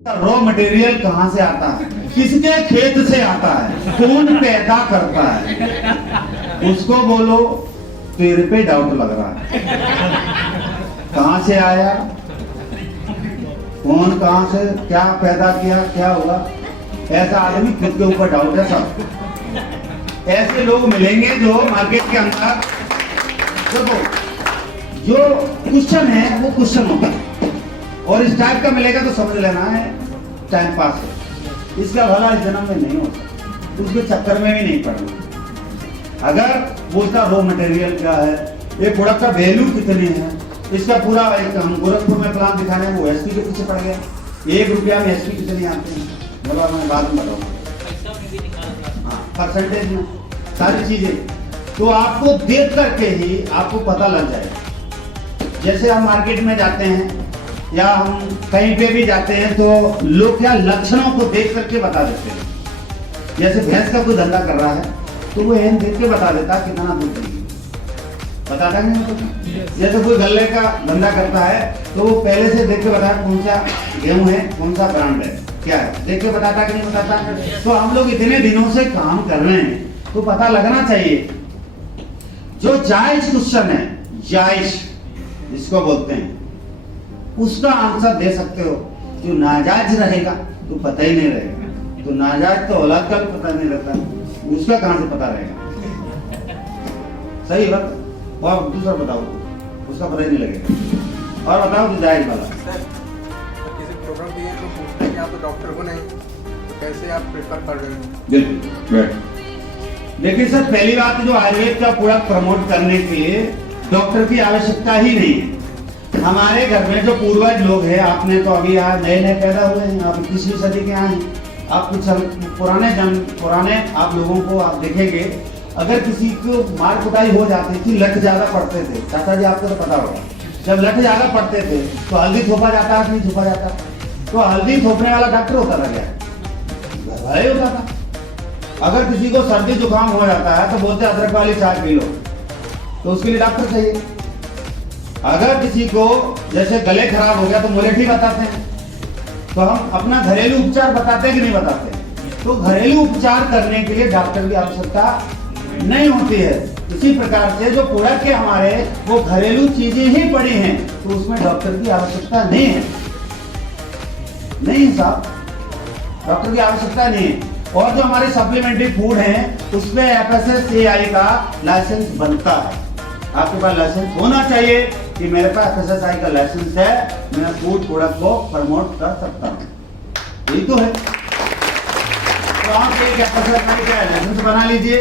Raw material कहाँ से आता है, किसके खेत से आता है, कौन पैदा करता है, उसको बोलो तेरे पे डाउट लग रहा है। कहाँ से आया, कौन कहाँ से क्या पैदा किया, क्या हुआ, ऐसा आदमी खुद के ऊपर डाउट है सब। ऐसे लोग मिलेंगे जो मार्केट के अंदर, देखो जो क्वेश्चन है वो क्वेश्चन होता है और इस टाइप का मिलेगा तो समझ लेना है टाइम पास है, इसका भला इस जन्म में नहीं होता, उसके चक्कर में भी नहीं पड़ना। अगर वो उसका रॉ मटेरियल क्या है, ये प्रोडक्ट का वैल्यू कितनी है, इसका पूरा एक हम गोरखपुर में प्लान दिखाने वो एसपी के पीछे पड़ गया, 1 रुपया में एसपी कितनी आते हैं, बोला मैं बाद में बताऊंगा। हाँ, परसेंटेज में सारी चीजें तो आपको देख करके ही आपको पता लग जाएगा। जैसे हम मार्केट में जाते हैं या हम कहीं पे भी जाते हैं तो लोग क्या लक्षणों को देख करके बता देते हैं। जैसे भैंस का कोई धंधा कर रहा है तो वो एहन देख के बता देता कितना दूध देगी, बताता नहीं होता। जैसे कोई गल्ले का धंधा करता है तो वो पहले से देख के बताया कौन सा गेहूं है, कौन सा ब्रांड है, क्या है, देख के बताता कि नहीं बताता। तो हम लोग इतने दिनों से काम कर रहे हैं तो पता लगना चाहिए। जो जायज क्वेश्चन है, जायज जिसको बोलते हैं, उसका आंसर दे सकते हो। जो नाजायज रहेगा तो पता ही नहीं रहेगा, तो नाजायज तो औलाद का भी पता नहीं रहता, उसका कहां से पता रहेगा, सही बात। और दूसरा बताओ, उसका पता ही नहीं लगेगा। और बताओ जो जायज वाला। किसी प्रोग्राम के लिए तो पूछते हैं कि आप तो डॉक्टर हो नहीं, तो कैसे आप प्रेफर कर रहे हैं? बिल्कुल। देखिए सर, पहली बात जो आयुर्वेद का प्रोडक्ट प्रमोट करने के लिए डॉक्टर की आवश्यकता ही नहीं है। हमारे घर में जो पूर्वज लोग हैं, आपने तो अभी यहाँ नए नए पैदा हुए हैं, आप 21वीं सदी के यहाँ हैं, आप कुछ पुराने आप लोगों को आप देखेंगे, अगर किसी को मार कुटाई हो जाती थी, लठ ज्यादा पड़ते थे, चाचा जी आपको तो पता होगा, जब लठ ज्यादा पड़ते थे तो हल्दी थोपा जाता नहीं थोपा जाता, तो हल्दी थोपने वाला डॉक्टर होता था क्या, घर वाले होता था। अगर किसी को सर्दी जुकाम हो जाता है तो बोलते अदरक वाली चाय पी लो, तो उसके लिए डॉक्टर चाहिए। अगर किसी को जैसे गले खराब हो गया तो मुलेठी बताते हैं। तो हम अपना घरेलू उपचार बताते हैं कि नहीं बताते? तो घरेलू उपचार करने के लिए डॉक्टर की आवश्यकता नहीं होती है। इसी प्रकार से जो प्रोडक्ट के हमारे वो घरेलू चीजें ही पड़ी हैं, तो उसमें डॉक्टर की आवश्यकता नहीं है। नहीं साहब, डॉक्टर की आवश्यकता नहीं है। और जो हमारे सप्लीमेंट्री फूड हैं उसमें FSSAI का लाइसेंस बनता है। आपके पास लाइसेंस होना चाहिए कि मेरे पास FSSAI का लाइसेंस है, मैं फूड प्रोडक्ट को प्रमोट कर सकता हूँ, यही तो है। तो आप एक FSSAI का लाइसेंस बना लीजिए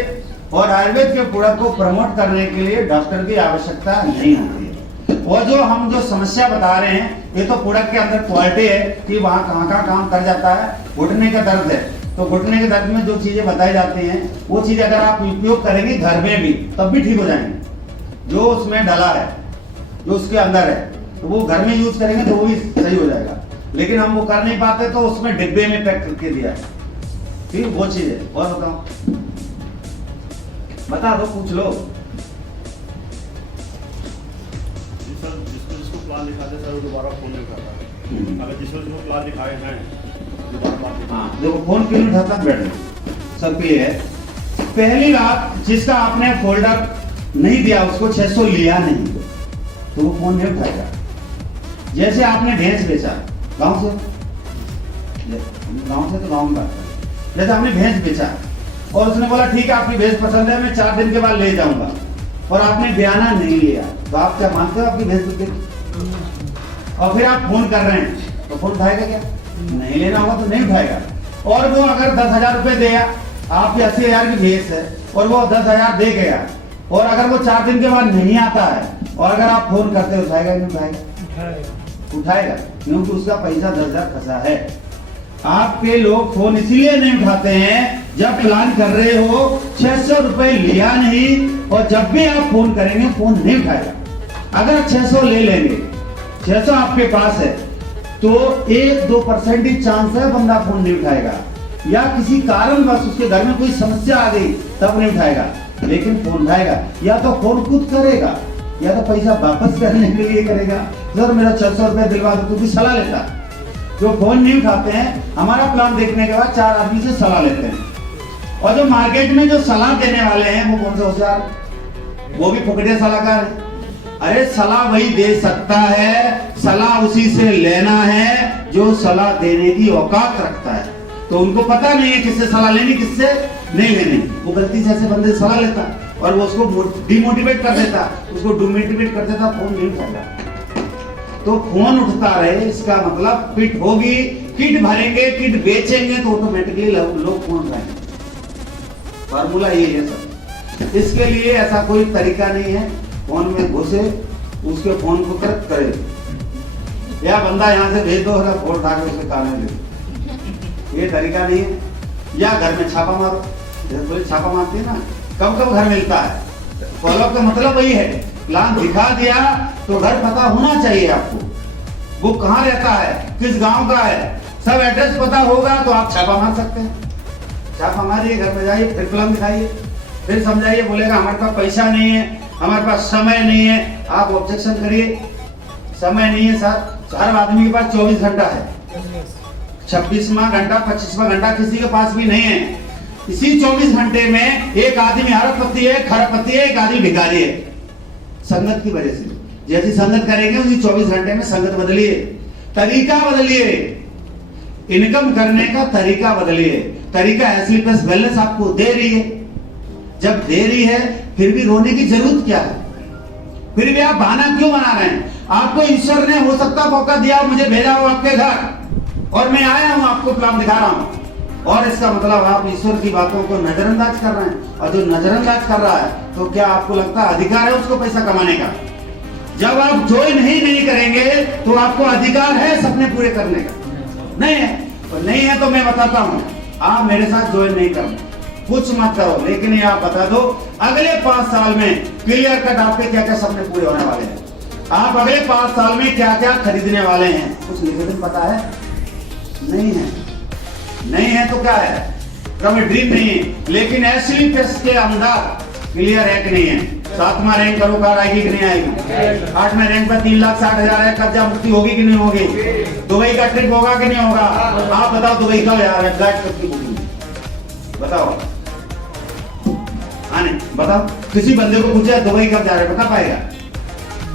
और आयुर्वेद के प्रोडक्ट को प्रमोट करने के लिए डॉक्टर की आवश्यकता नहीं होती है। और जो हम जो समस्या बता रहे हैं, ये तो प्रोडक्ट के अंदर क्वालिटी है कि वहाँ कहाँ काम कर जाता है। घुटने का दर्द है तो घुटने के दर्द में जो चीजें बताई जाती हैं वो चीज अगर आप उपयोग करेंगे घर में भी तब भी ठीक हो जाएंगे। जो उसमें डला है, जो उसके अंदर है, तो वो घर में यूज करेंगे तो वो भी सही हो जाएगा। लेकिन हम वो कर नहीं पाते तो उसमें डिब्बे में पैक करके दिया है, ठीक वो चीज है। और बताओ, बता दो, पूछ लो। सर जिसको प्लान दिखाते सर वो दोबारा फोन नहीं करता है। अगर जिसको प्लान दिखाए हैं हाँ, देखो फोन क्यों नहीं उठाता, बैठ सब ये है। पहली बात, जिसका आपने फोल्डर नहीं दिया उसको 600 लिया नहीं तो वो फोन नहीं उठाएगा। जैसे आपने भैंस बेचा गांव से तो गांव में, जैसे आपने भैंस बेचा और उसने बोला ठीक है आपकी भैंस पसंद है, मैं 4 दिन के बाद ले जाऊंगा, और आपने बयाना नहीं लिया, तो आप क्या मानते हो आपकी भैंस बिक गई? और फिर आप फोन कर रहे हैं तो फोन उठाएगा क्या? नहीं लेना होगा तो नहीं उठाएगा। और वो अगर 10,000 रुपए देगा, आपकी 80,000 की भैंस है और वो 10,000 दे गया, और अगर वो 4 दिन के बाद नहीं आता है और अगर आप फोन करते उठाएगा नहीं उठाएगा? उठाएगा, क्योंकि उसका पैसा 10,000 फंसा है। आपके लोग फोन इसीलिए नहीं उठाते हैं, जब प्लान कर रहे हो 600 रुपए लिया नहीं, और जब भी आप फोन करेंगे फोन नहीं उठाएगा। अगर 600 ले लेंगे, 600 आपके पास है तो 1-2% ही चांस है बंदा फोन नहीं उठाएगा, या किसी कारणवश उसके घर में कोई समस्या आ गई तब नहीं उठाएगा, लेकिन फोन उठाएगा। या तो फोन खुद करेगा या तो पैसा वापस करने के लिए करेगा, सर मेरा 600 रुपया दिलवा दो, तू भी सलाह लेता। जो फोन नहीं उठाते हैं, हमारा प्लान देखने के बाद 4 आदमी से सलाह लेते हैं। और जो मार्केट में जो सलाह देने वाले हैं वो कौन से होशियार, वो भी फुकड़े सलाहकार है। अरे सलाह वही दे सकता है, सलाह उसी से लेना है जो सलाह देने की औकात रखता है। तो उनको पता नहीं है किससे सलाह लेनी, किससे नहीं लेनी। वो गलती से ऐसे बंदे से सलाह लेता और वो उसको डिमोटिवेट कर देता, उसको डिमोटिवेट कर देता, फोन नहीं उठाता। तो फोन उठता रहे, इसका मतलब किट होगी, किट भरेंगे, किट बेचेंगे तो ऑटोमेटिकली लोग फोन उठाएंगे। फार्मूला ये है सब। इसके लिए ऐसा कोई तरीका नहीं है फोन में घुसे उसके फोन को तुरंत करे, या बंदा यहाँ से भेज दो फोन उठा के उसके कान में दे दो, ये तरीका नहीं है। या घर में छापा मारो, जैसे पुलिस छापा मारती है ना, कब कब घर मिलता है। फॉलोअप का मतलब वही है, प्लान दिखा दिया तो घर पता होना चाहिए आपको, वो कहाँ रहता है, किस गांव का है, सब एड्रेस पता होगा तो आप छापा मार सकते हैं। छापा मारिए, घर में जाइए, फिर प्लान दिखाइए, फिर समझाइए। बोलेगा हमारे पास पैसा नहीं है, हमारे पास समय नहीं है, आप ऑब्जेक्शन करिए। समय नहीं है सर, हर आदमी के पास 24 घंटा है, 26वां घंटा 25वां घंटा किसी के पास भी नहीं है। इसी 24 घंटे में एक आदमी अरबपति है, खरबपति है, एक आदमी भिखारी है, संगत की वजह से। जैसी संगत करेंगे उसी 24 घंटे में संगत बदलिए, तरीका बदलिए, इनकम करने का तरीका बदलिए। तरीका एसली प्लस बैलेंस आपको दे रही है, जब दे रही है फिर भी रोने की जरूरत क्या है, फिर भी आप बहाना क्यों बना रहे हैं। आपको ईश्वर ने हो सकता मौका दिया, मुझे भेजा हो आपके घर और मैं आया हूं, आपको प्लान दिखा रहा हूं, और इसका मतलब आप ईश्वर की बातों को नजरअंदाज कर रहे हैं। और जो नजरअंदाज कर रहा है तो क्या आपको लगता है अधिकार है उसको पैसा कमाने का? जब आप ज्वाइन ही नहीं करेंगे तो आपको अधिकार है सपने पूरे करने का? नहीं है। और नहीं है तो मैं बताता हूं, आप मेरे साथ ज्वाइन नहीं करना, कुछ मत करो, लेकिन ये आप बता दो अगले 5 साल में क्लियर कट आपके क्या क्या सपने पूरे होने वाले हैं, आप अगले 5 साल में क्या क्या खरीदने वाले हैं, कुछ निवेदन पता है? नहीं है। नहीं है तो क्या है, कभी ड्रीम नहीं है। लेकिन एसली प्लस के अंदर क्लियर है कि नहीं है? 7वां रैंक करो, कार आएगी कि नहीं आएगी? 8वें रैंक पर 3,60,000 है, कर्जा मुक्ति होगी कि नहीं होगी? दुबई का ट्रिप होगा कि नहीं होगा? आप बताओ दुबई कब जा रहे हैं, फ्लाइट कब की बुकिंग बताओ, आने बताओ। किसी बंदे को पूछा दुबई कब जा रहे, बता पाएगा?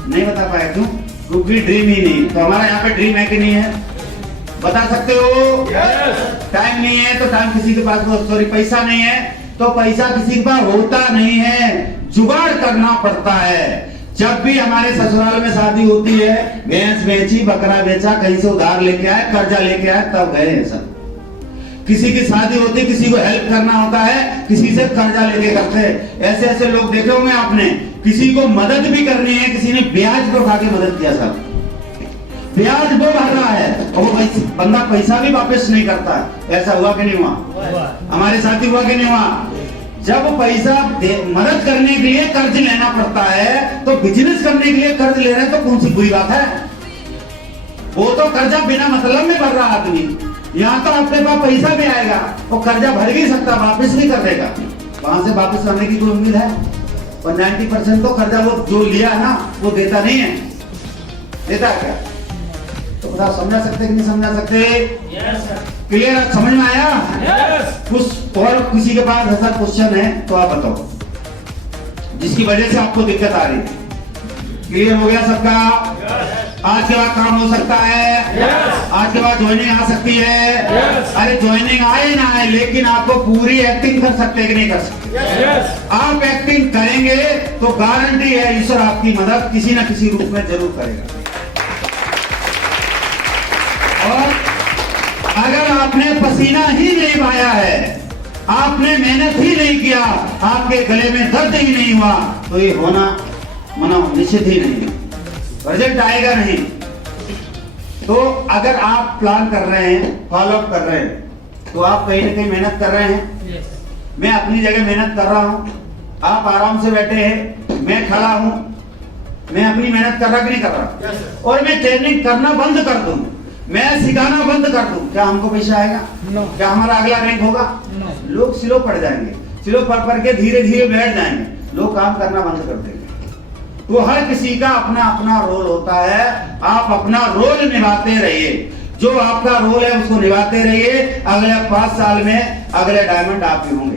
नहीं बता पाएगा। क्यों? क्योंकि ड्रीम ही नहीं। तो हमारा यहाँ पे ड्रीम है कि नहीं है? बता सकते हो? टाइम नहीं है तो टाइम किसी के पास, सॉरी पैसा नहीं है तो पैसा किसी के पास होता नहीं है, जुगाड़ करना पड़ता है। जब भी हमारे ससुराल में शादी होती है, भैंस बेची, बकरा बेचा, कहीं से उधार लेके आए, कर्जा लेके आए, तब गए हैं सब। किसी की शादी होती है, किसी को हेल्प करना होता है, किसी से कर्जा लेके करते हैं। ऐसे ऐसे लोग देखे होंगे आपने, किसी को मदद भी करनी है, किसी ने ब्याज पे उठा के मदद किया साहब, ब्याज वो भर रहा है और वो बंदा पैसा भी वापस नहीं करता। ऐसा हुआ कि नहीं हुआ? हमारे साथ ही हुआ कि नहीं हुआ? जब पैसा मदद करने के लिए कर्ज लेना पड़ता है तो बिजनेस करने के लिए कर्ज ले रहे हैं तो कौन सी बुरी बात है? वो तो कर्जा बिना मतलब में भर रहा आदमी, यहाँ तो आपके पास पैसा भी आएगा और कर्जा भर भी सकता, वापस भी कर देगा, वहां से वापस करने की कोई उम्मीद है? और 90% तो कर्जा वो जो लिया है ना वो देता नहीं है, देता है क्या? तो बताओ, समझा सकते कि नहीं समझा सकते? क्लियर? आप समझ में आया? कुछ और किसी के पास ऐसा क्वेश्चन है तो आप बताओ, जिसकी वजह से आपको दिक्कत आ रही है। क्लियर हो गया सबका? आज के बाद काम हो सकता है, आज के बाद ज्वाइनिंग आ सकती है। अरे ज्वाइनिंग आए ना आए, लेकिन आपको पूरी एक्टिंग कर सकते हैं कि नहीं कर सकते? आप एक्टिंग करेंगे तो गारंटी है ईश्वर आपकी मदद किसी न किसी रूप में जरूर करेगा। और अगर आपने पसीना ही नहीं बहाया है, आपने मेहनत ही नहीं किया, आपके गले में दर्द ही नहीं हुआ, तो ये होना मना निश्चित ही नहीं, रिजल्ट आएगा नहीं। तो अगर आप प्लान कर रहे हैं, फॉलोअप कर रहे हैं, तो आप कहीं ना कहीं मेहनत कर रहे हैं। मैं अपनी जगह मेहनत कर रहा हूं, आप आराम से बैठे हैं, मैं खड़ा हूं, मैं अपनी मेहनत कर रहा कि नहीं कर रहा? और मैं ट्रेनिंग करना बंद कर दूं, मैं सिखाना बंद कर दूं, क्या हमको पैसा आएगा? क्या हमारा अगला रैंक होगा? लोग स्लो पड़ जाएंगे, स्लो पढ़ के धीरे धीरे बैठ जाएंगे, लोग काम करना बंद कर देंगे। तो हर किसी का अपना अपना रोल होता है, आप अपना रोल निभाते रहिए। जो आपका रोल है उसको निभाते रहिए। अगले 5 साल में अगले डायमंड आप ही होंगे।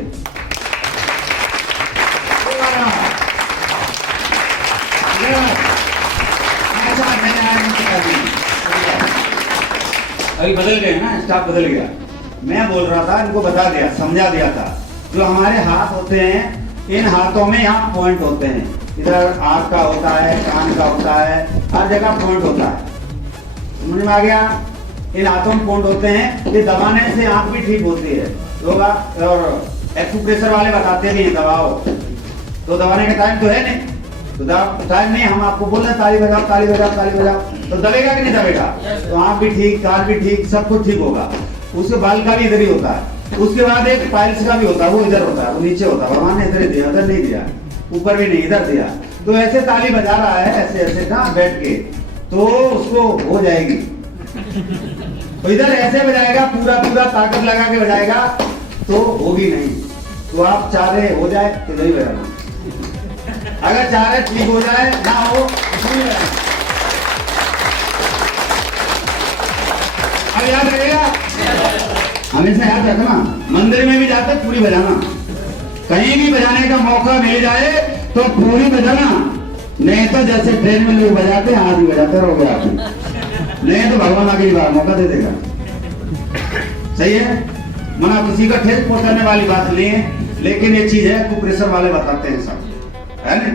अभी बदल गए ना, स्टाफ बदल गया। मैं बोल रहा था, इनको बता दिया, समझा दिया था। जो हमारे हाथ होते हैं, इन हाथों में यहाँ पॉइंट होते हैं। इधर आंख का होता है, कान का होता है, हर जगह पॉइंट होता है। समझ में आ गया? इन हाथों में पॉइंट होते हैं, ये दबाने से आंख भी ठीक होती है। लोग और एक्यूप्रेशर वाले बताते भी हैं दबाओ, तो दबाने का टाइम तो है नहीं, तो टाइम नहीं। हम आपको बोल रहे हैं ताली बजाओ, ताली बजाओ, ताली बजाओ, तो दबेगा कि नहीं दबेगा? तो आंख भी ठीक, कान भी ठीक, सब कुछ ठीक होगा। उसके बाल का भी इधर ही होता है। उसके बाद एक पाइल्स का भी होता है, वो इधर होता है, वो नीचे होता है। भगवान ने इधर ही दिया, उधर नहीं दिया, ऊपर भी नहीं, इधर दिया। तो ऐसे ताली बजा रहा है, ऐसे ऐसे ना बैठ के, तो उसको हो जाएगी। तो इधर ऐसे बजाएगा, पूरा पूरा ताकत लगा के बजाएगा, तो होगी नहीं। तो आप चाह रहे हो जाए तो नहीं बजाना, अगर चाह रहे ठीक हो जाए, ना हो नहीं बजाना। अब याद रखेगा, हमेशा याद रखना। मंदिर में भी जाते पूरी बजाना, कहीं भी बजाने का मौका मिल जाए तो पूरी बजाना। नहीं तो जैसे ट्रेन में लोग बजाते हैं, आदि बजाते रहोगे आप, नहीं तो भगवान अगली बार मौका दे देगा। सही है? मना किसी का ठेस पहुंचाने वाली बात नहीं है, लेकिन ये चीज है कुप्रेशर वाले बताते हैं सब, है ना?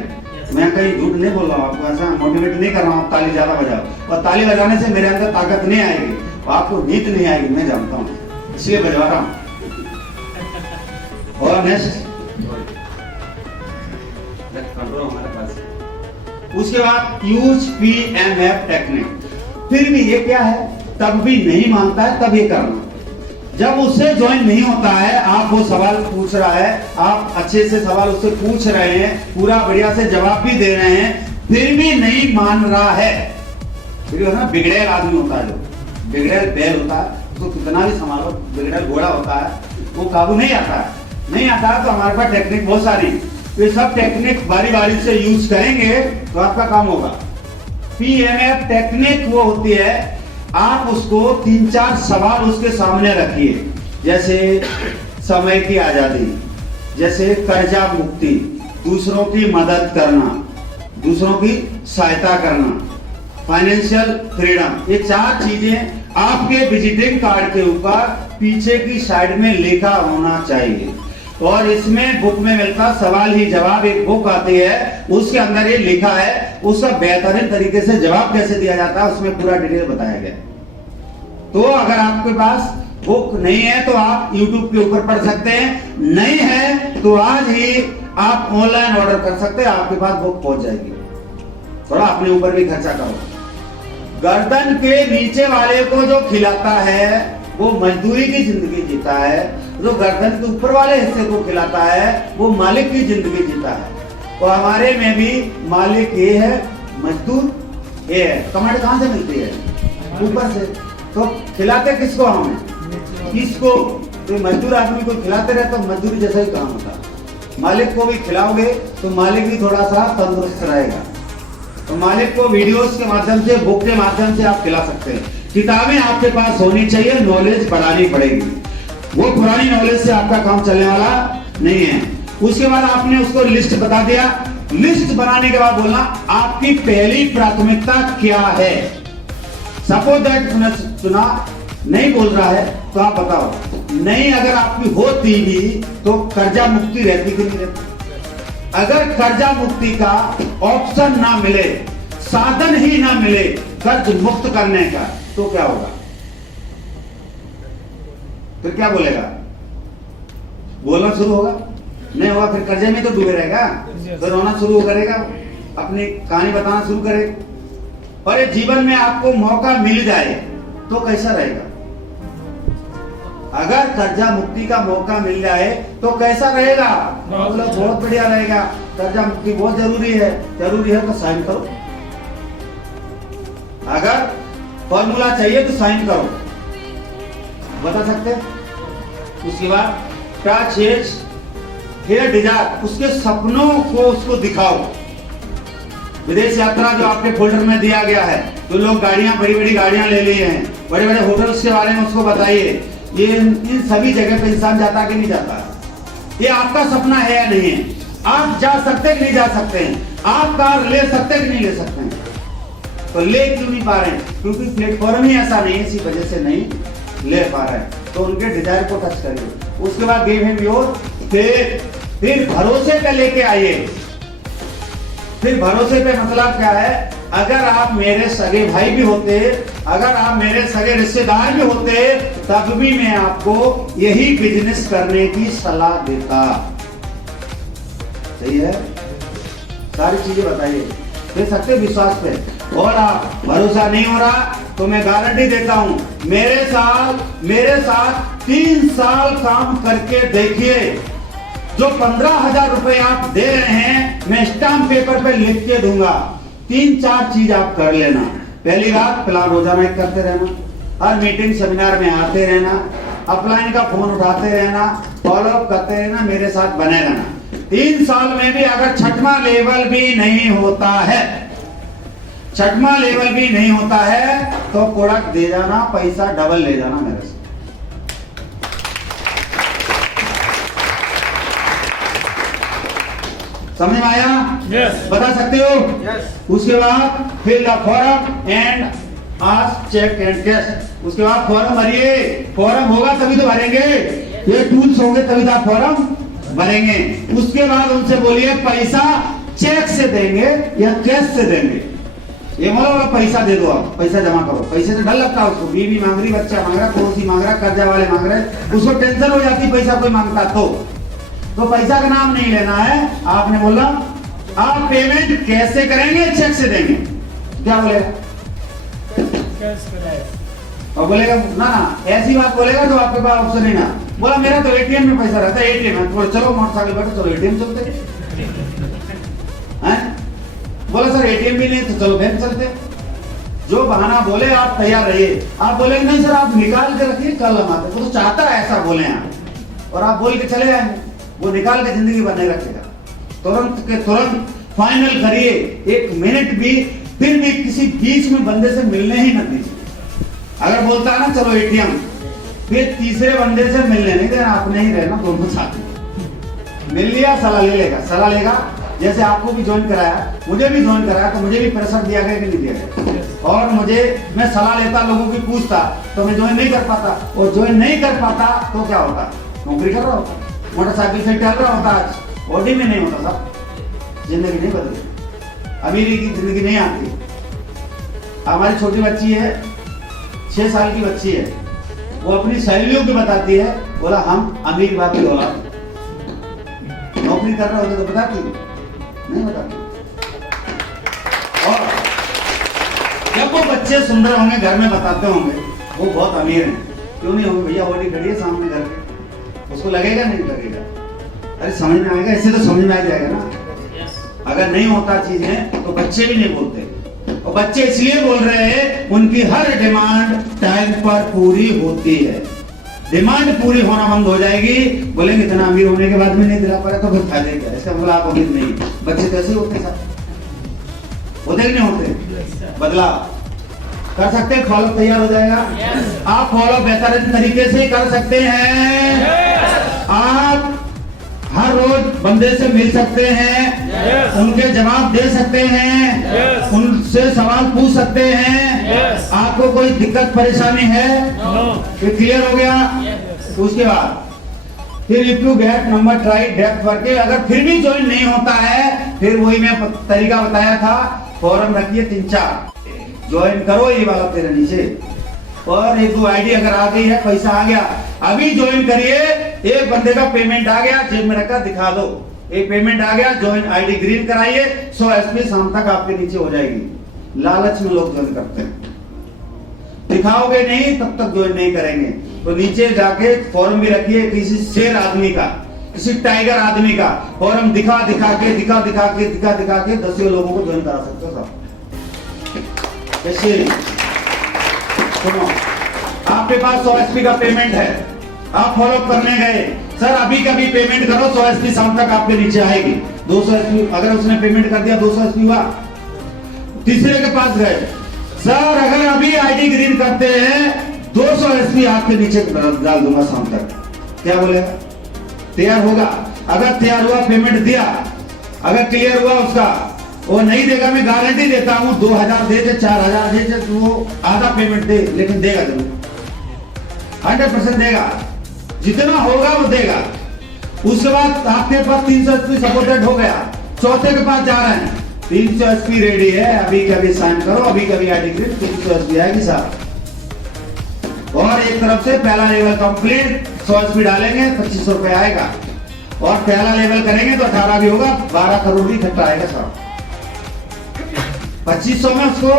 मैं कहीं झूठ नहीं बोल रहा हूँ, आपको ऐसा मोटिवेट नहीं कर रहा हूँ आप ताली ज्यादा बजाओ। और ताली बजाने से मेरे अंदर ताकत नहीं आएगी, आपको नींद नहीं आएगी, मैं जानता हूँ, इसलिए बजवा रहा हूँ। और नेक्स्ट हमारे पास, उसके बाद यूज PMF टेक्निक। फिर भी ये क्या है, तब भी नहीं मानता है, तब ये करना। जब उससे ज्वाइन नहीं होता है, आप वो सवाल पूछ रहा है, आप अच्छे से सवाल उससे पूछ रहे हैं, पूरा बढ़िया से जवाब भी दे रहे हैं, फिर भी नहीं मान रहा है, फिर ना बिगड़ेल आदमी होता है, जो बिगड़ेल बैल होता है, उसको कितना भी संभालो, बिगड़ेल घोड़ा होता है, वो काबू नहीं आता है। नहीं आता है तो हमारे पास टेक्निक बहुत सारी, तो ये सब टेक्निक बारी बारी से यूज करेंगे तो आपका काम होगा। PMF टेक्निक वो होती है, आप उसको 3-4 सवाल उसके सामने रखिए, जैसे समय की आजादी, जैसे कर्जा मुक्ति, दूसरों की मदद करना, दूसरों की सहायता करना, फाइनेंशियल फ्रीडम। ये 4 चीजें आपके विजिटिंग कार्ड के ऊपर पीछे की साइड में लिखा होना चाहिए। और इसमें बुक में मिलता सवाल ही जवाब, एक बुक आती है, उसके अंदर ये लिखा है, उसका बेहतरीन तरीके से जवाब कैसे दिया जाता है, उसमें पूरा डिटेल बताया गया। तो अगर आपके पास बुक नहीं है तो आप YouTube के ऊपर पढ़ सकते हैं, नहीं है तो आज ही आप ऑनलाइन ऑर्डर कर सकते हैं, आपके पास बुक पहुंच जाएगी। थोड़ा अपने ऊपर भी खर्चा करो। गर्दन के नीचे वाले को जो खिलाता है वो मजदूरी की जिंदगी जीता है, जो गर्दन के ऊपर वाले हिस्से को खिलाता है वो मालिक की जिंदगी जीता है। तो हमारे में भी मालिक ये है, मजदूर ये है। कमांड कहां से मिलती है? ऊपर से। तो खिलाते किसको? हम किसको? तो मजदूर आदमी को खिलाते रहे तो मजदूरी जैसा ही काम होता है। मालिक को भी खिलाओगे तो मालिक भी थोड़ा सा तंदुरुस्त रहेगा। तो मालिक को वीडियोस के माध्यम से, बुक के माध्यम से आप खिला सकते हैं। किताबें आपके पास होनी चाहिए, नॉलेज बढ़ानी पड़ेगी। वो पुरानी नॉलेज से आपका काम चलने वाला नहीं है। उसके बाद आपने उसको लिस्ट बता दिया। लिस्ट बनाने के बाद बोलना आपकी पहली प्राथमिकता क्या है। सपोज दैट सुना नहीं बोल रहा है तो आप बताओ, नहीं अगर आपकी होती भी तो कर्जा मुक्ति रहती कि नहीं रहती? अगर कर्जा मुक्ति का ऑप्शन ना मिले, साधन ही ना मिले कर्ज मुक्त करने का, तो क्या होगा? फिर क्या बोलेगा? बोलना शुरू होगा? नहीं होगा, फिर कर्जे में तो डूबे रहेगा, फिर रोना शुरू करेगा, अपनी कहानी बताना शुरू करेगा। और ये जीवन में आपको मौका मिल जाए तो कैसा रहेगा? अगर कर्जा मुक्ति का मौका मिल जाए तो कैसा रहेगा? मतलब बहुत बढ़िया रहेगा। कर्जा मुक्ति बहुत जरूरी है। जरूरी है तो साइन करो। अगर फॉर्मूला चाहिए तो साइन करो, बता सकते। उसके बाद टच हिज हियर डिजायर, उसके सपनों को उसको दिखाओ। विदेश यात्रा जो आपके फोल्डर में दिया गया है, तो लोग गाड़ियां, बड़ी बड़ी गाड़ियां ले लिए हैं, बड़े बड़े होटल्स के बारे में उसको बताइए, ये इन सभी जगह पे इंसान जाता कि नहीं जाता? ये आपका सपना है या नहीं है? आप जा सकते कि नहीं जा सकते हैं? आप कार ले सकते कि नहीं ले सकते हैं? तो ले क्यों नहीं पा रहे हैं? क्योंकि प्लेटफॉर्म ही ऐसा नहीं है, इसी वजह से नहीं ले पा रहे हैं। तो उनके डिजायर को टच करिए, उसके बाद गिव हिम योर फेथ, फिर भरोसे पे लेके आइए। फिर भरोसे पे मतलब क्या है? अगर आप मेरे सगे भाई भी होते, अगर आप मेरे सगे रिश्तेदार भी होते, तब भी मैं आपको यही बिजनेस करने की सलाह देता। सही है? सारी चीजें बताइए, दे सकते विश्वास पे। और आप भरोसा नहीं हो रहा तो मैं गारंटी देता हूं, मेरे साथ 3 साल काम करके देखिए, जो 15,000 रुपए आप दे रहे हैं मैं स्टाम्प पेपर पे लिख के दूंगा। 3-4 चीज आप कर लेना। पहली बात, प्लान रोजाना एक करते रहना, हर मीटिंग सेमिनार में आते रहना, अपलाइन का फोन उठाते रहना, फॉलोअप करते रहना, मेरे साथ बने रहना। 3 साल में भी अगर छठवां लेवल भी नहीं होता है, छठवां लेवल भी नहीं होता है, तो प्रोडक्ट दे जाना, पैसा डबल ले जाना मेरे से। समझ में आया? Yes. बता सकते हो? Yes. उसके बाद fill the form and ask check and test. उसके बाद फॉर्म भरिए, फॉर्म होगा तभी तो भरेंगे, ये टूल्स होंगे तभी तो आप फॉर्म भरेंगे। उसके बाद उनसे बोलिए पैसा चेक से देंगे या कैश से देंगे। ये बोलो पैसा दे दो, आप पैसा जमा करो। पैसे से डर लगता है उसको, बीवी मांग रही, बच्चा मांग रहा, पड़ोसी मांग रहा, कर्जा वाले मांग रहे, उसको टेंशन हो जाती पैसा कोई मांगता तो पैसा का नाम नहीं लेना है। आपने बोला आप पेमेंट कैसे करेंगे, चेक से देंगे, क्या बोलेगा? और बोलेगा ना ऐसी बात बोलेगा जो आपके पास ऑप्शन ही ना। बोला मेरा तो एटीएम में पैसा रहता है, एटीएम में, तो चलो मोटरसाइकिल बैठो, चलो एटीएम चलते हैं। बोला सर एटीएम भी नहीं, तो चलो बैंक चलते। जो बहाना बोले आप तैयार रहिए। आप बोलेंगे नहीं सर आप निकाल के रखिए, कल हम आते। तो चाहता है ऐसा बोले आप, और आप बोल के चले जाएंगे, वो निकाल के जिंदगी भर नहीं रखेगा। तुरंत के तुरंत फाइनल करिए, 1 मिनट भी फिर भी किसी बीच में बंदे से मिलने ही न दीजिए। अगर बोलता है ना चलो एटीएम, फिर तीसरे बंदे से मिलने नहीं देना, अपने ही रहना, दोनों साथ मिल लिया, सलाह ले लेगा, सलाह लेगा। जैसे आपको भी ज्वाइन कराया, मुझे भी ज्वाइन कराया, तो मुझे भी प्रेशर दिया गया कि नहीं दिया गया? और मैं सलाह लेता, लोगों की पूछता, तो मैं ज्वाइन नहीं कर पाता, और ज्वाइन नहीं कर पाता तो क्या होता? नौकरी कर रहा होता, मोटरसाइकिल से चल रहा होता, आज ऑडी में नहीं होता साहब। जिंदगी नहीं बदली, अमीरी की जिंदगी नहीं आती। हमारी छोटी बच्ची है, 6 साल की बच्ची है, वो अपनी सहेलियों को बताती है, बोला हम अमीर बाप की औलाद। नौकरी कर रहे होते तो बताती नहीं, बताती। और जब वो बच्चे सुंदर होंगे, घर में बताते होंगे वो बहुत अमीर हैं, क्यों नहीं होंगे भैया, ऑडी खड़ी है सामने घर के, उसको लगेगा नहीं लगेगा? अरे समझ में आएगा, इससे तो समझ में आ जाएगा ना। अगर नहीं होता चीजें तो बच्चे भी नहीं बोलते, और बच्चे इसलिए बोल रहे हैं उनकी हर डिमांड टाइम पर पूरी होती है। डिमांड पूरी होना बंद हो जाएगी, बोलेंगे इतना अमीर होने के बाद भी नहीं दिला पा रहा, तो फिर फायदे क्या? इसका मतलब आप अमीर नहीं। बच्चे तो ऐसे होते साहब, होते कि नहीं होते? बदलाव कर सकते हैं, फॉलो तैयार हो जाएगा। आप फॉलो बेहतरीन तरीके से कर सकते हैं। आप हर रोज बंदे से मिल सकते हैं, उनके जवाब दे सकते हैं, उनसे सवाल पूछ सकते हैं। आपको कोई दिक्कत परेशानी है? ये क्लियर हो गया? उसके बाद फिर if you get number try depth work, अगर फिर भी ज्वाइन नहीं होता है, फिर वही मैं तरीका बताया था, फॉर्म रखिए 3-4, ज्वाइन करो ये वाला तेरे नीचे, और 1-2 आईडी अगर आ गई है, पैसा आ गया, अभी ज्वाइन करिए। एक बंदे का पेमेंट आ गया, जेब में रखा, दिखा दो, एक पेमेंट आ गया, ज्वाइन आईडी ग्रीन कराइए, 100 एसपी शाम तक आपके नीचे हो जाएगी। लालच में लोग ज्वाइन करते हैं, दिखाओगे नहीं तब तक ज्वाइन नहीं करेंगे। तो नीचे जाके फॉर्म भी रखिए, किसी शेर आदमी का, किसी टाइगर आदमी का फॉर्म दिखा दिखा के 10 लोगों को ज्वाइन करा सकते हो साहब। कैसे? सुनो, आपके पास 100 एसपी का पेमेंट है, आप फॉलो करने गए, सर अभी कभी पेमेंट करो, 100 एसपी शाम तक आपके नीचे आएगी। 200 एसपी अगर उसने पेमेंट कर दिया, 200 एसपी हुआ। तीसरे के पास गए, सर अगर अभी आईडी ग्रीन करते हैं 200 एसपी आपके नीचे डाल दूंगा शाम तक। क्या बोलेगा? तैयार होगा? अगर तैयार हुआ, पेमेंट दिया, अगर क्लियर हुआ उसका, वो नहीं देगा, मैं गारंटी देता हूं 2000 दे दे, 4000 दे दे, वो आधा पेमेंट दे, लेकिन देगा जरूर, 100% देगा। जितना होगा वो देगा। उसके बाद आपके पास 300 एसपी सपोर्टेड हो गया, चौथे के पास जा रहे हैं, 300 एसपी रेडी है, अभी कभी साइन करो, अभी कभी आईडी ग्रीन, 300 एसपी आएगी साहब। और एक तरफ से पहला लेवल कंप्लीट, 100 एसपी डालेंगे 2500 रुपए आएगा, और पहला लेवल करेंगे तो 18 भी होगा, 12 करोड़ भी इकट्ठा आएगा साहब। 2500 में उसको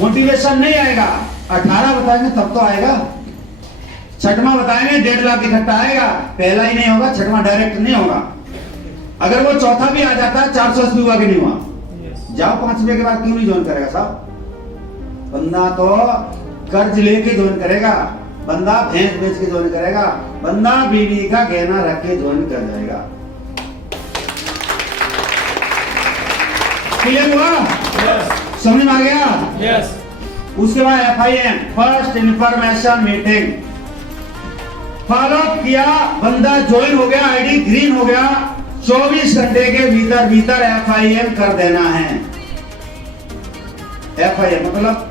मोटिवेशन नहीं आएगा, 18 बताएंगे तब तो आएगा। छठवां बताएंगे 1.5 लाख इकट्ठा आएगा, पहला ही नहीं होगा, छठवां डायरेक्ट नहीं होगा। अगर वो चौथा भी आ जाता है, 400 एसपी हुआ कि नहीं हुआ? जाओ 5 रुपए के बाद क्यों नहीं ज्वाइन करेगा साहब? बंदा तो कर्ज लेके ज्वाइन करेगा, बंदा भैंस बेच के ज्वाइन करेगा, बंदा बीवी का गहना रख के ज्वाइन कर जाएगा। क्लियर हुआ? समझ में आ गया? यस। उसके बाद FIM, first information meeting, follow किया, बंदा ज्वाइन हो गया, आईडी ग्रीन हो गया, 24 घंटे के भीतर FIM कर देना है। FIM मतलब